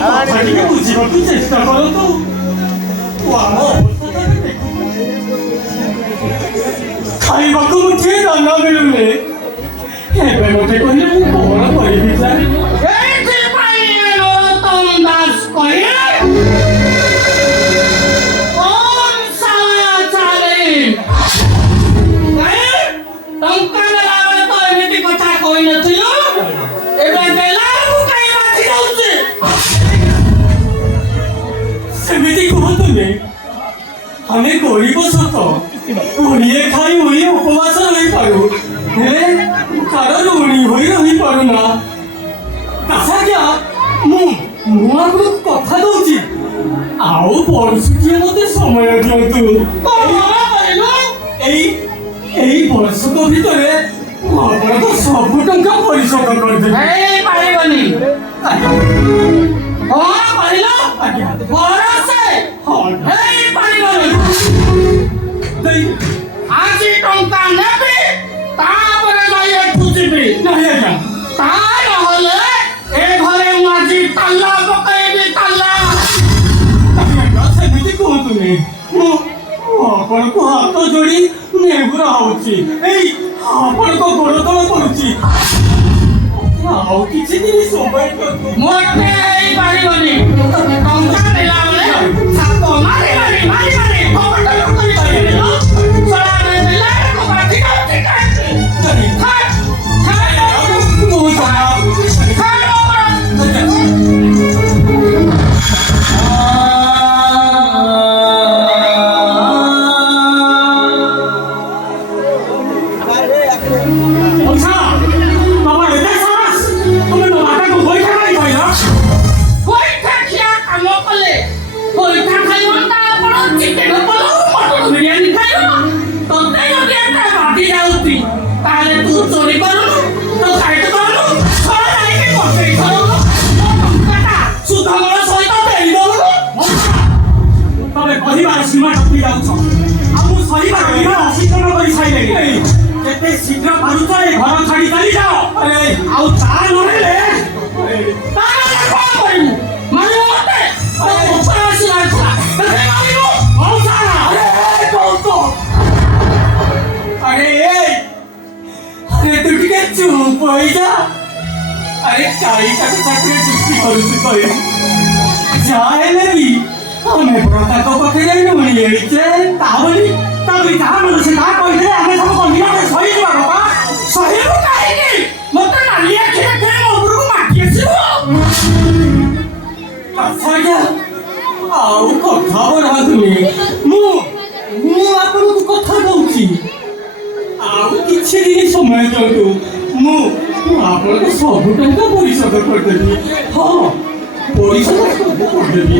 କଥା ଟିକେ ବୁଝିବାକୁ ଚେଷ୍ଟା କରନ୍ତୁ। ଆମ ଅବସ୍ଥାଟା ଖାଇବାକୁ ମୁଠିଏ ଦାନା ମିଳୁନି। ଏବେ ମୋତେ କହିଲେ ମୁଁ କଣ କରିବି ସାର୍? ସେମିତି କୁହନ୍ତୁନି। ଆମେ ଗରିବ ସତ, ଓଳିଏ ଖାଇ ଓଳିଏ ଉପବାସ ରହିପାରୁ, ହେଲେ କାରଣ ଋଣୀ ହୋଇ ରହିପାରୁନା। ଆଜ୍ଞା ମୁଁ ଆପଣଙ୍କୁ କଥା ଦଉଛି, ଆଉ ବର୍ଷଟିଏ ମତେ ସମୟ ଦିଅନ୍ତୁ। ଏଇ ବର୍ଷକ ଭିତରେ ମୁଁ ଆପଣଙ୍କ ସବୁ ଟଙ୍କା ପରିଶୋଧ କରିଦେବି। ଆଜି ଟଙ୍କା ନେବି ତାପରେ ଯାଇ ଏଠୁ ଯିବି। ତା ନହେଲେ ଏ ଘରେ ମୁଁ ଆଜି ତାଲା ପକେଇବି। ତାଲା ସେମିତି କୁହନ୍ତୁନି। ମୁଁ ଆପଣଙ୍କୁ ହାତ ଯୋଡ଼ି ନେହୁରା ହଉଛି, ଏଇ ଆପଣଙ୍କ ଗୋଡ଼ ତଳେ ପଡୁଛି। ଆଉ କିଛି ଦିନ ସମୟ ଦିଅନ୍ତୁ। ମୋତେ ହେଇପାରିବନି। ଟଙ୍କା ଦେଲା ବେଳେ ଛାପ ମାରି ମାରି ମାରି ମାରି ଯେତେ ଶୀଘ୍ର ପାରୁଛ ଏ ଘର ଛାଡ଼ି ଚାଲି ଯାଅ। ଆଉ ତା ନହେଲେ ତୁ ଟିକେ ଚୁପ ହୋଇଯା। ଆରେ କାଳି ତାକୁ ଚାକିରି ଚୁକ୍ତି କରୁଛୁ କହିବୁ। ଯାହା ହେଲେ ବି ଆମେ ତାଙ୍କ ପାଖରେ ମିଳିଯାଇଛେ ତା ବୋଲି ଯାହା ମିଳୁଛି ତାହା କହିଲେ ଆମେ ସବୁ କନ୍ଦିବାରେ ସହିଯିବା ବାପା। ସହିବୁ କାହିଁକି? ମୋତେ ନାଲି ଆଖି ଦେଖେ ମୋ ଉପରକୁ ମାଟି ଆସିବ। ଆଜ୍ଞା ଆଉ କଥା ବଢ଼ାନ୍ତୁନି। ମୁଁ ଆପଣଙ୍କୁ କଥା ଦଉଛି, ଆଉ କିଛି ଦିନ ସମୟ ଦିଅନ୍ତୁ। ମୁଁ ଆପଣଙ୍କୁ ସବୁ ଟଙ୍କା ପରିଶୋଧ କରିଦେବି। ହଁ ପରିଶୋଧ ସବୁ କରିଦେବି।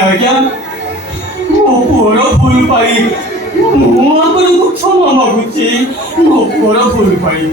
ଆଜ୍ଞା ମୋ ପୁଅର ଭୁଲ ପାଇଁ ମୁଁ ଆପଣଙ୍କୁ କ୍ଷମା ମାଗୁଛି। ମୋ ପୁଅର ଭୁଲ ପାଇଁ।